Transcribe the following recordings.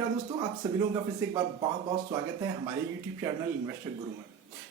नमस्कार दोस्तों, आप सभी लोगों का फिर से एक बार बहुत बहुत स्वागत है हमारे YouTube चैनल इन्वेस्टर गुरु में।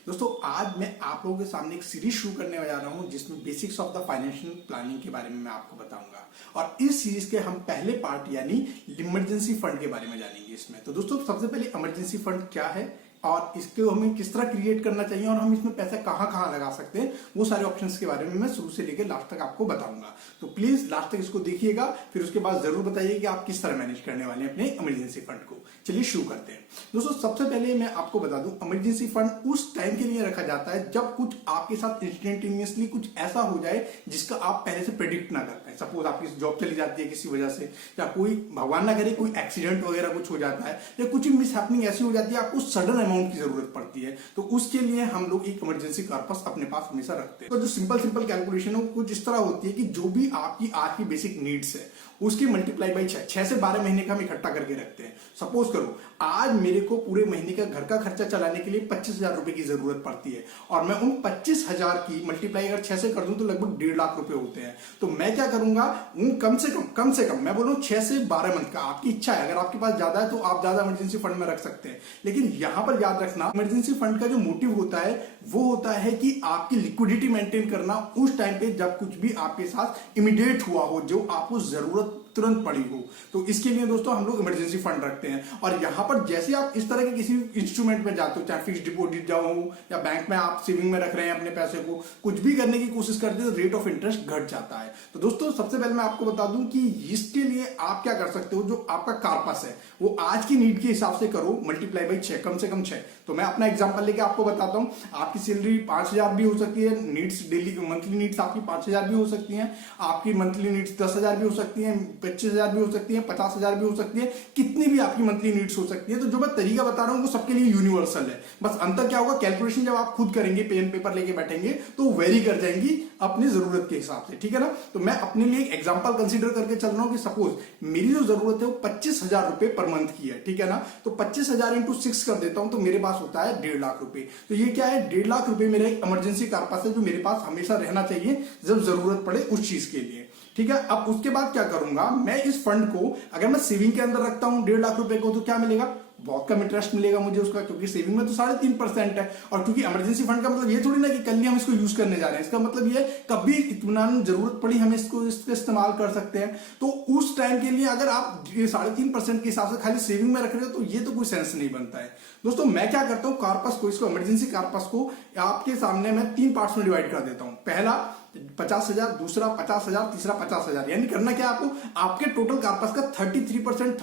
दोस्तों आज मैं आप लोगों के सामने एक सीरीज शुरू करने जा रहा हूं जिसमें basics of the financial planning के बारे में मैं आपको बताऊंगा और इस सीरीज के हम पहले पार्ट यानी इमरजेंसी फंड के बारे में जानेंगे इसमें। तो दोस्तों सबसे पहले इमरजेंसी फंड क्या है और इसको हमें किस तरह क्रिएट करना चाहिए और हम इसमें पैसा कहाँ कहाँ लगा सकते हैं, वो सारे ऑप्शंस के बारे में मैं शुरू से लेकर लास्ट तक आपको बताऊंगा। तो प्लीज लास्ट तक इसको देखिएगा, फिर उसके बाद जरूर बताइए कि आप किस तरह मैनेज करने वाले हैं अपने इमरजेंसी फंड को। चलिए शुरू करते हैं। दोस्तों सबसे पहले मैं आपको बता दूं, इमरजेंसी फंड उस टाइम के लिए रखा जाता है जब कुछ आपके साथ इंस्टेंटेनियसली कुछ ऐसा हो जाए जिसका आप पहले से प्रेडिक्ट ना कर पाए। सपोज आपकी जॉब चली जाती है किसी वजह से, या कोई भगवान ना करे कोई एक्सीडेंट वगैरह कुछ हो जाता है, या कुछ मिस हैपनिंग ऐसी हो जाती है आपको सडन अमाउंट की जरूरत पड़ती है, तो उसके लिए हम लोग एक इमरजेंसी कॉर्पस अपने पास हमेशा रखते हैं। तो जो सिंपल कैलकुलेशन है वो कुछ इस तरह होती है कि जो भी आपकी आज की बेसिक नीड्स है उसकी मल्टीप्लाई बाई 6 से 12 महीने का हम इकट्ठा करके रखते हैं। सपोज करो आज मेरे को पूरे महीने का घर का खर्चा चलाने के लिए 25,000 रुपए की जरूरत पड़ती है और मैं उन 25,000 की मल्टीप्लाई अगर 6 से कर दूं तो लगभग 1.5 लाख रुपए होते हैं। तो मैं क्या करूंगा, उन कम से कम मैं बोलूं 6 से 12 मंथ का, आपकी इच्छा है, अगर आपके पास ज्यादा है तो आप ज्यादा इमरजेंसी फंड में रख सकते हैं। लेकिन यहां पर याद रखना, इमरजेंसी फंड का जो मोटिव होता है वो होता है कि आपकी लिक्विडिटी मेंटेन करना उस टाइम पे जब कुछ भी आपके साथ इमीडिएट हुआ हो, जो आपको जरूरत तुरंत पड़ी हो। तो इसके लिए दोस्तों हम लोग इमरजेंसी फंड रखते हैं। और यहां पर जैसे आप इस तरह के किसी इंस्ट्रूमेंट में जाते हो, चाहे फिक्स डिपॉजिट जाओ या बैंक में आप सेविंग में रख रहे हैं अपने पैसे को, कुछ भी करने की कोशिश करते हैं तो रेट ऑफ इंटरेस्ट घट जाता है। तो दोस्तों सबसे पहले मैं आपको बता दूं कि इसके लिए आप क्या कर सकते हो, जो आपका कॉर्पस है वो आज की नीड के हिसाब से करो, मल्टीप्लाई बाई 6, कम से कम 6। तो मैं अपना एग्जांपल लेके आपको बताता हूं, आपकी सैलरी 5,000 भी हो सकती है, नीड्स डेली मंथली नीड्स आपकी 5,000 भी हो सकती हैं, आपकी मंथली नीड्स 10,000 भी हो सकती हैं, 25,000 भी हो सकती है, 50,000 भी हो सकती है, कितनी भी आपकी मंथली नीड्स हो सकती है। तो जो मैं तरीका बता रहा हूं वो सबके लिए यूनिवर्सल है। बस अंतर क्या होगा, कैलकुलेशन जब आप खुद करेंगे, पेन पेपर लेके बैठेंगे तो वेरी कर जाएंगी अपनी जरूरत के हिसाब से, ठीक है ना। तो मैं अपने लिए एक एग्जांपल कंसीडर करके चल रहा हूं कि सपोज मेरी जो जरूरत है वो 25,000 रुपए पर मंथ की है, ठीक है ना। तो 25,000 इंटू 6 कर देता हूं तो मेरे पास होता है 1.5 लाख रुपए। तो ये क्या है, 1.5 लाख रुपए मेरा एक इमरजेंसी कॉर्पस है जो मेरे पास हमेशा रहना चाहिए जब जरूरत पड़े उस चीज के लिए, ठीक है। अब उसके बाद क्या करूंगा, मैं इस फंड को अगर मैं सेविंग के अंदर रखता हूं 1.5 लाख रुपए को, तो क्या मिलेगा, बहुत कम इंटरेस्ट मिलेगा मुझे उसका, क्योंकि सेविंग में तो 3.5% है। और क्योंकि इमरजेंसी फंड का मतलब ये थोड़ी ना कि कल ही हम इसको यूज करने जा रहे हैं, इसका मतलब ये कभी इत्मीनान जरूरत पड़ी हम इसको इस्तेमाल कर सकते हैं। तो उस टाइम के लिए अगर आप 3.5% के हिसाब से खाली सेविंग में रख रहे हो तो ये तो कोई सेंस नहीं बनता है। दोस्तों मैं क्या करता हूं, कॉर्पस को, इसको इमरजेंसी कॉर्पस को आपके सामने मैं 3 पार्ट्स में डिवाइड कर देता हूं। पहला 50,000, दूसरा 50,000, तीसरा 50,000। यानी करना क्या आपको, आपके टोटल कॉर्पस का 33%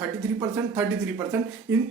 इन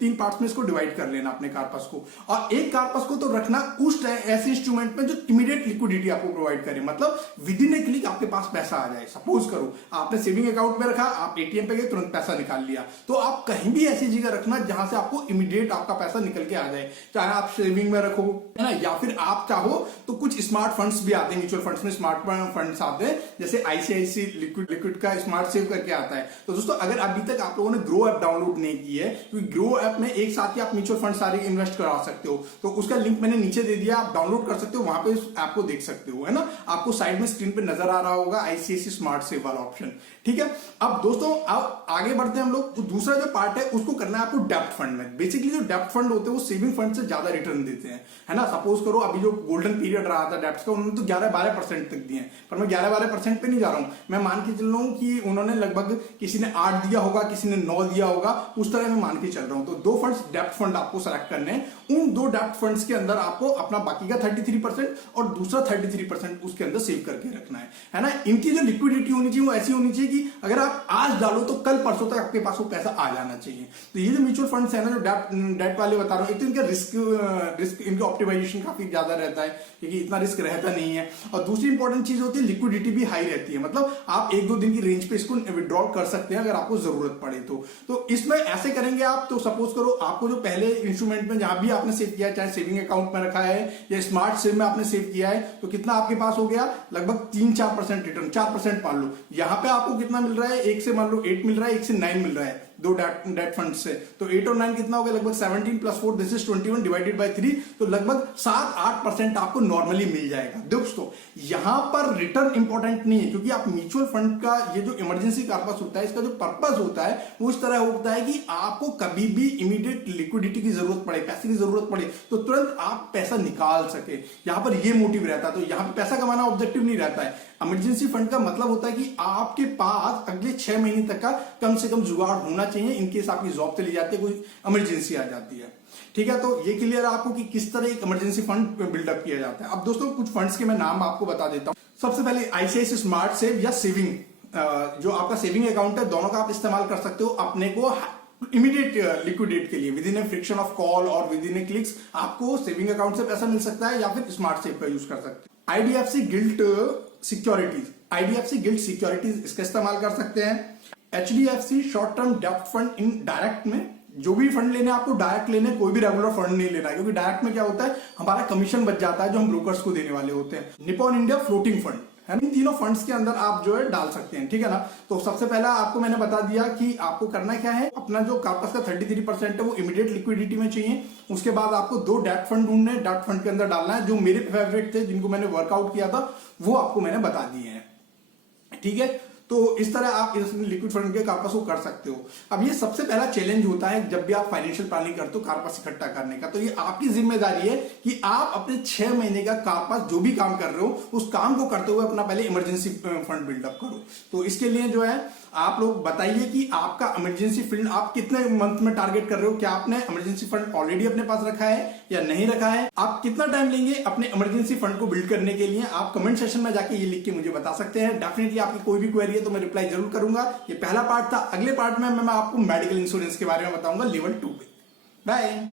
3 पार्ट्स में इसको डिवाइड कर लेना अपने कॉर्पस को। और एक कॉर्पस को तो रखना उस ऐसे इंस्ट्रूमेंट में जो इमीडिएट लिक्विडिटी आपको प्रोवाइड करे, मतलब विद इन ए क्लिक आपके पास पैसा आ जाए। सपोज करो आपने सेविंग अकाउंट में रखा, आप एटीएम पे गए, तुरंत पैसा निकाल लिया। तो आप कहीं भी ऐसी जगह रखना जहां से आपको इमीडिएट आपका पैसा निकल के आ जाए, चाहे आप सेविंग में रखो, है ना, या फिर आप चाहो तो कुछ स्मार्ट फंड्स भी आते हैं, म्यूचुअल फंड्स में स्मार्ट फंड्स आते हैं, जैसे आईसीआईसी लिक्विड का स्मार्ट सेव करके आता है। तो दोस्तों अगर अभी तक आप लोगों ने ग्रो ऐप डाउनलोड नहीं की है, क्योंकि ग्रो ऐप में एक साथ ही आप म्यूचुअल फंड सारे इन्वेस्ट करा सकते हो, तो उसका लिंक मैंने नीचे दे दिया, आप डाउनलोड कर सकते हो, वहां पे इस ऐप को देख सकते हो, है ना। आपको साइड में स्क्रीन पे नजर आ रहा होगा आईसीआईसी स्मार्ट सेव वाला ऑप्शन, ठीक है। अब दोस्तों अब आगे बढ़ते हैं हम लोग। तो दूसरा जो पार्ट है उसको करना है आपको डेप्ट फंड में। बेसिकली जो डेप्ट फंड होते हैं वो सेविंग फंड से ज्यादा रिटर्न देते हैं, है ना। सपोज करो अभी जो गोल्डन पीरियड रहा था डेप्ट का, उन्होंने तो 11-12% तक दिए, पर मैं 11-12% पे नहीं जा रहा हूं। मैं मान के चल रहा हूं कि उन्होंने लगभग किसी ने 8 दिया होगा, किसी ने 9 दिया होगा, उस तरह मैं मान के चल रहा हूं। तो 2 फंड्स डेप्ट फंड आपको सेलेक्ट करने हैं। उन 2 डेप्ट फंड्स के अंदर आपको अपना बाकी का 33% और दूसरा 33% उसके अंदर सेव करके रखना है ना। इनकी जो लिक्विडिटी होनी चाहिए वो ऐसी होनी चाहिए कि अगर आप आज डालो तो कल परसों तक आपके पास वो पैसा आ जाना चाहिए। तो ये जो म्यूचुअल फंड्स है ना, जो डेट वाले बता रहा हूं, एक तो इनका रिस्क इनका ऑप्टिमाइजेशन काफी ज्यादा रहता है, क्योंकि इतना रिस्क रहता नहीं है। और दूसरी इंपॉर्टेंट चीज होती है लिक्विडिटी भी हाई रहती है, मतलब आप 1-2 दिन की रेंज पे इसको विड्रॉ कर सकते हैं अगर आपको जरूरत पड़े तो इसमें ऐसे करेंगे आप। तो सपोज करो आपको जो पहले इंस्ट्रूमेंट में जहां भी आपने सेव किया है, चाहे सेविंग अकाउंट में रखा है या स्मार्ट सेव में आपने सेव किया है, तो कितना आपके पास हो गया, लगभग 3-4% रिटर्न, 4% मान लो। यहां पे आपको कितना मिल रहा है, 1 से मान लो 8 मिल रहा है, 1 से 9 मिल रहा है। दो डेट फंड से, तो 8 और 9 कितना हो गया, लगभग 17 + 4 दिस इज 21 डिवाइडेड बाय 3, तो लगभग 7-8% आपको नॉर्मली मिल जाएगा। दोस्तों यहां पर रिटर्न इंपॉर्टेंट नहीं है, क्योंकि आप म्यूचुअल फंड का ये जो इमरजेंसी कॉर्पस होता है, इसका जो पर्पस होता है वो इस तरह होता है कि आपको कभी भी इमीडिएट लिक्विडिटी की जरूरत पड़े, पैसे की जरूरत पड़े तो तुरंत आप पैसा निकाल सके, यहां पर ये मोटिव रहता है। तो यहां पर पैसा कमाना ऑब्जेक्टिव नहीं रहता है। इमरजेंसी फंड का मतलब होता है कि आपके पास अगले 6 महीने तक का कम से कम जुगाड़ होना चाहिए, इनकेस आपकी जॉब चली जाती है, कोई इमरजेंसी आ जाती है। ठीक है, तो ये क्लियर है आपको कि किस तरह एक इमरजेंसी फंड बिल्डअप किया जाता है। अब दोस्तों कुछ फंड्स के मैं नाम आपको बता देता हूं। सबसे पहले आईसीआईसीआई स्मार्ट सेव या सेविंग, जो आपका सेविंग अकाउंट है, दोनों का आप इस्तेमाल कर सकते हो अपने को इमीडिएट लिक्विडेट के लिए। With in A friction of call और विद इन ए क्लिक्स आपको सेविंग अकाउंट से पैसा मिल सकता है, या फिर स्मार्ट सेव का यूज कर सकते हैं। IDFC guilt securities, IDFC guilt securities इसका इस्तेमाल कर सकते हैं। HDFC short term depth fund in direct में, जो भी फंड लेने आपको डायरेक्ट लेने, कोई भी रेगुलर फंड नहीं लेना, क्योंकि डायरेक्ट में क्या होता है, हमारा कमीशन बच जाता है जो हम ब्रोकर्स को देने वाले होते हैं। निपॉन इंडिया फ्लोटिंग फंड, इन तीनों फंड्स के अंदर आप जो है डाल सकते हैं। ठीक है ना, तो सबसे पहला आपको मैंने बता दिया कि आपको करना क्या है, अपना जो कॉर्पस का 33% है वो इमीडिएट लिक्विडिटी में चाहिए। उसके बाद आपको 2 डेट फंड ढूंढने, डेट फंड के अंदर डालना है, जो मेरे फेवरेट थे, जिनको मैंने वर्कआउट किया था, वो आपको मैंने बता दिए हैं। ठीक है, तो इस तरह आप इस लिक्विड फंड के कॉर्पस को कर सकते हो। अब ये सबसे पहला चैलेंज होता है जब भी आप फाइनेंशियल प्लानिंग करते हो कॉर्पस इकट्ठा करने का, तो ये आपकी जिम्मेदारी है कि आप अपने 6 महीने का कॉर्पस जो भी काम कर रहे हो उस काम को करते हुए अपना पहले इमरजेंसी फंड बिल्डअप करो। तो इसके लिए जो है आप लोग बताइए कि आपका इमरजेंसी फंड आप कितने मंथ में टारगेट कर रहे हो, क्या आपने इमरजेंसी फंड ऑलरेडी अपने पास रखा है या नहीं रखा है, आप कितना टाइम लेंगे अपने इमरजेंसी फंड को बिल्ड करने के लिए। आप कमेंट सेक्शन में जाके ये लिख के मुझे बता सकते हैं। डेफिनेटली आपकी कोई भी क्वेरी है तो मैं रिप्लाई जरूर करूंगा। ये पहला पार्ट था, अगले पार्ट में मैं आपको मेडिकल इंश्योरेंस के बारे में बताऊंगा लेवल 2 पे। बाय।